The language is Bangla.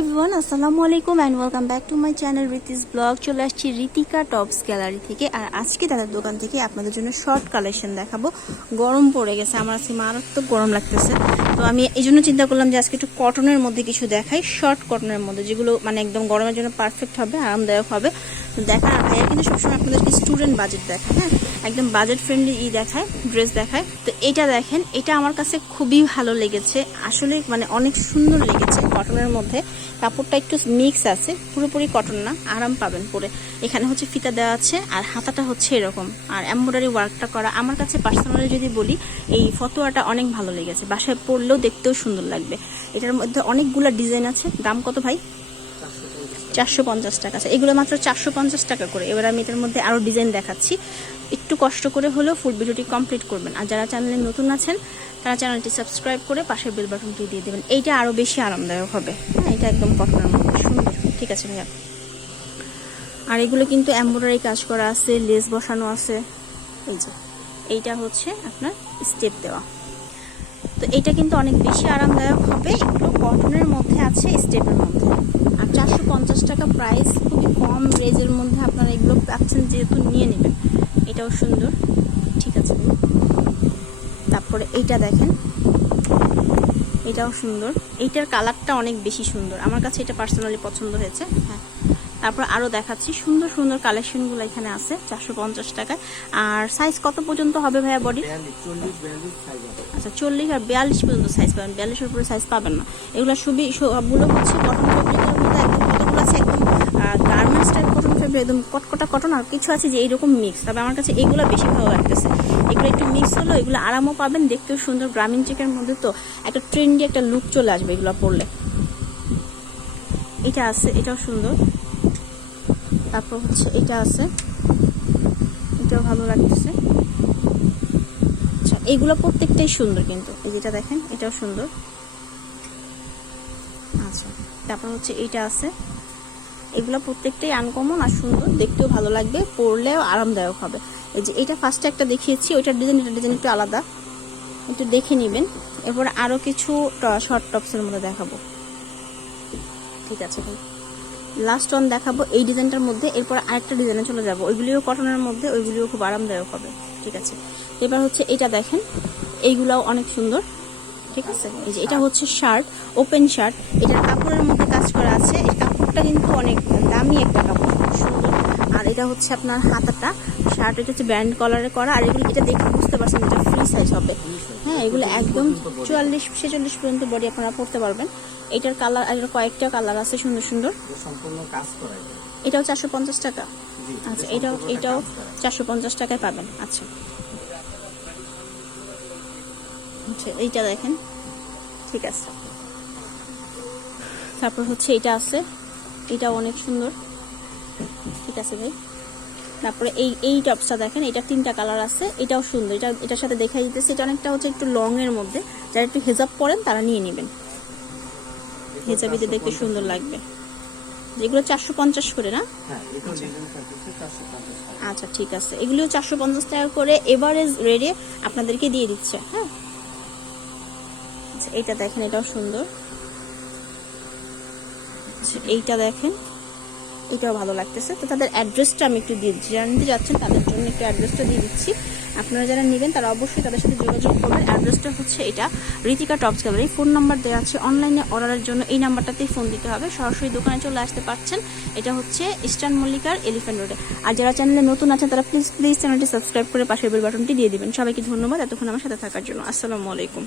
এভরিওয়ান আসসালামু আলাইকুম and welcome back to my channel Riti's blog চলে আসছি রিতিকা টপস গ্যালারি থেকে। আর আজকে তাদের দোকান থেকে আপনাদের জন্য শর্ট কালেকশন দেখাবো। গরম পড়ে গেছে, আমার আজকে মারাত্মক গরম লাগতেছে। তো আমি এই জন্য চিন্তা করলাম যে আজকে একটু কটনের মধ্যে কিছু দেখাই শর্ট কটনের মধ্যে, যেগুলো মানে একদম গরমের জন্য পারফেক্ট হবে, আরামদায়ক হবে। তো দেখা আর ভাইয়া কিন্তু সবসময় আপনাদেরকে স্টুডেন্ট বাজেট দেখায় হ্যাঁ? একদম বাজেট ফ্রেন্ডলি ই দেখায় ড্রেস দেখায়। তো এটা দেখেন, এটা আমার কাছে খুবই ভালো লেগেছে। আসলে মানে অনেক সুন্দর লেগেছে। কটনের মধ্যে। কাপড়টা একটু মিক্স আছে, পুরোপুরি কটন না, আরাম পাবেন পরে। এখানে হচ্ছে ফিতা দেওয়া আছে, আর হাতাটা হচ্ছে এরকম। আর এমব্রয়ডারি ওয়ার্কটা করা, আমার কাছে পার্সোনালি যদি বলি, এই ফতোয়াটা অনেক ভালো লেগেছে। বাসায় পরলেও দেখতেও সুন্দর লাগবে। এটার মধ্যে অনেকগুলো ডিজাইন আছে। দাম কত ভাই? চারশো পঞ্চাশ টাকা। আছে এগুলো মাত্র চারশো পঞ্চাশ টাকা করে। এবার আমি এটার মধ্যে আরও ডিজাইন দেখাচ্ছি। একটু কষ্ট করে হলেও ফুল ভিডিওটি কমপ্লিট করবেন। আর যারা চ্যানেলে নতুন আছেন, তারা চ্যানেলটি সাবস্ক্রাইব করে পাশের বেল বাটনটি দিয়ে দেবেন। এইটা আরও বেশি আরামদায়ক হবে। হ্যাঁ এটা একদম কটনের মধ্যে সুন্দর। ঠিক আছে ভাইয়া। আর এগুলো কিন্তু এমব্রয়ডারি কাজ করা আছে লেস বসানো আছে। এই যে, এইটা হচ্ছে আপনার স্টেপ দেওয়া। তো এটা কিন্তু অনেক বেশি আরামদায়ক হবে। এগুলো কটনের মধ্যে আছে স্টেপের মধ্যে। আর চারশো পঞ্চাশ টাকা প্রাইস খুবই কম রেঞ্জের মধ্যে আপনারা এগুলো পাচ্ছেন যেহেতু নিয়ে নেবেন। এটাও সুন্দর। ঠিক আছে। তারপরে এইটা দেখেন। এটাও সুন্দর। এইটার কালারটা অনেক বেশি সুন্দর। আমার কাছে এটা পার্সোনালি পছন্দ হয়েছে। হ্যাঁ। তারপর আরও দেখাচ্ছি। সুন্দর সুন্দর কালেকশনগুলো এখানে আছে। চারশো পঞ্চাশ টাকায়। আর সাইজ কত পর্যন্ত হবে ভাইয়া বডি আচ্ছা চল্লিশ আর বিয়াল্লিশ পর্যন্ত সাইজ পাবেন। বিয়াল্লিশের উপরে সাইজ পাবেন না। এগুলো খুবই সবগুলো হচ্ছে কটন ফেব্রিকের মধ্যে একদম কতগুলো আছে একদম গার্মেন্টস কটন একদম কটকটা কটন আর কিছু আছে যে এইরকম মিক্স তবে আমার কাছে এগুলো বেশি ভালো লাগতেছে। এগুলো একটু মিক্স হলো, এগুলো আরামও পাবেন, দেখতেও সুন্দর। গ্রামীণ চেকের মধ্যে তো একটা ট্রেন্ডি একটা লুক চলে আসবে এগুলো পরলে। এটা আছে, এটাও সুন্দর। তারপর হচ্ছে এটা আছে। এটাও ভালো লাগতেছে। আচ্ছা এগুলো প্রত্যেকটাই সুন্দর কিন্তু। এই যেটা দেখেন, এটাও সুন্দর। আচ্ছা তারপর হচ্ছে এইটা আছে। এগুলো প্রত্যেকটাই আনকমন আর সুন্দর, দেখতেও ভালো লাগবে, পরলেও আরামদায়ক হবে। এই যে এটা ফার্স্টে একটা দেখিয়েছি, ওইটার ডিজাইন এটা ডিজাইন একটু আলাদা। একটু দেখে নেবেন। এরপর আরও কিছু শর্ট টপসের মধ্যে দেখাবো। ঠিক আছে ভাই। লাস্ট ওয়ান দেখাবো, এই ডিজাইনটার মধ্যে। এরপর আরেকটা ডিজাইনে চলে যাব। ওইগুলিও কটনের মধ্যে, ওইগুলিও খুব আরামদায়ক হবে। ঠিক আছে। এবার হচ্ছে এটা দেখেন। এইগুলাও অনেক সুন্দর। ঠিক আছে? এই যে এটা হচ্ছে শার্ট ওপেন শার্ট এটার কাপড়ের মধ্যে কাজ করা আছে। এই কাপড়টা কিন্তু অনেক দামি একটা কাপড় সুন্দর। আর এটা হচ্ছে আপনার হাতাটা। শার্ট এটা হচ্ছে ব্যান্ড কলারে করা। আর এগুলো এটা দেখে বুঝতে পারছেন এটা ফ্রি সাইজ হবে। হ্যাঁ এগুলো একদম চুয়াল্লিশ ছেচল্লিশ পর্যন্ত বডি আপনারা পড়তে পারবেন। এটার কালার আর কয়েকটা কালার আছে সুন্দর সুন্দর। সম্পূর্ণ কাজ করা এটাও চারশো পঞ্চাশ টাকা। আচ্ছা এটাও এটাও চারশো পঞ্চাশ টাকায় পাবেন। আচ্ছা। আচ্ছা এইটা দেখেন। ঠিক আছে। তারপর হচ্ছে এটা আছে। এটাও অনেক সুন্দর। ঠিক আছে ভাই। তারপরে এই এই টপসটা দেখেন এটা তিনটা কালার আছে এটাও সুন্দর। এটা এটার সাথে দেখা দিতেছে এটা অনেকটা হচ্ছে একটু লং এর মধ্যে। যারা একটু হেজাব পরেন তারা নিয়ে নেবেন। হেজাবিতে দেখতে সুন্দর লাগবে। যেগুলো চারশো পঞ্চাশ করে না? হ্যাঁ এটা আচ্ছা ঠিক আছে। এগুলিও চারশো পঞ্চাশ টাকা করে এভারেজ রেটে আপনাদেরকে দিয়ে দিচ্ছে হ্যাঁ? এটা দেখেন এটাও সুন্দর। আচ্ছা, এইটা দেখেন। এটাও ভালো লাগতেছে। তো তাদের অ্যাড্রেসটা আমি একটু দিয়ে দিচ্ছি। যারা নিতে যাচ্ছেন, তাদের জন্য একটু অ্যাড্রেসটা দিয়ে দিচ্ছি। আপনারা যারা নেবেন, তারা অবশ্যই তাদের সাথে যোগাযোগ করবেন। অ্যাড্রেসটা হচ্ছে এটা, Ritika tops gallery. Phone number দেওয়া আছে অনলাইনে অর্ডারের জন্য। এই নাম্বারটাতেই ফোন দিতে হবে। সরাসরি দোকানে চলে আসতে পারছেন। এটা হচ্ছে ইস্টার্ন মল্লিকার এলিফ্যান্ট রোডে। আর যারা চ্যানেলে নতুন আছেন, তারা প্লিজ প্লিজ চ্যানেলটি সাবস্ক্রাইব করে পাশের বেল বাটনটি দিয়ে দিবেন। সবাইকে ধন্যবাদ। এতক্ষণ আমার সাথে থাকার জন্য। আসসালামু আলাইকুম।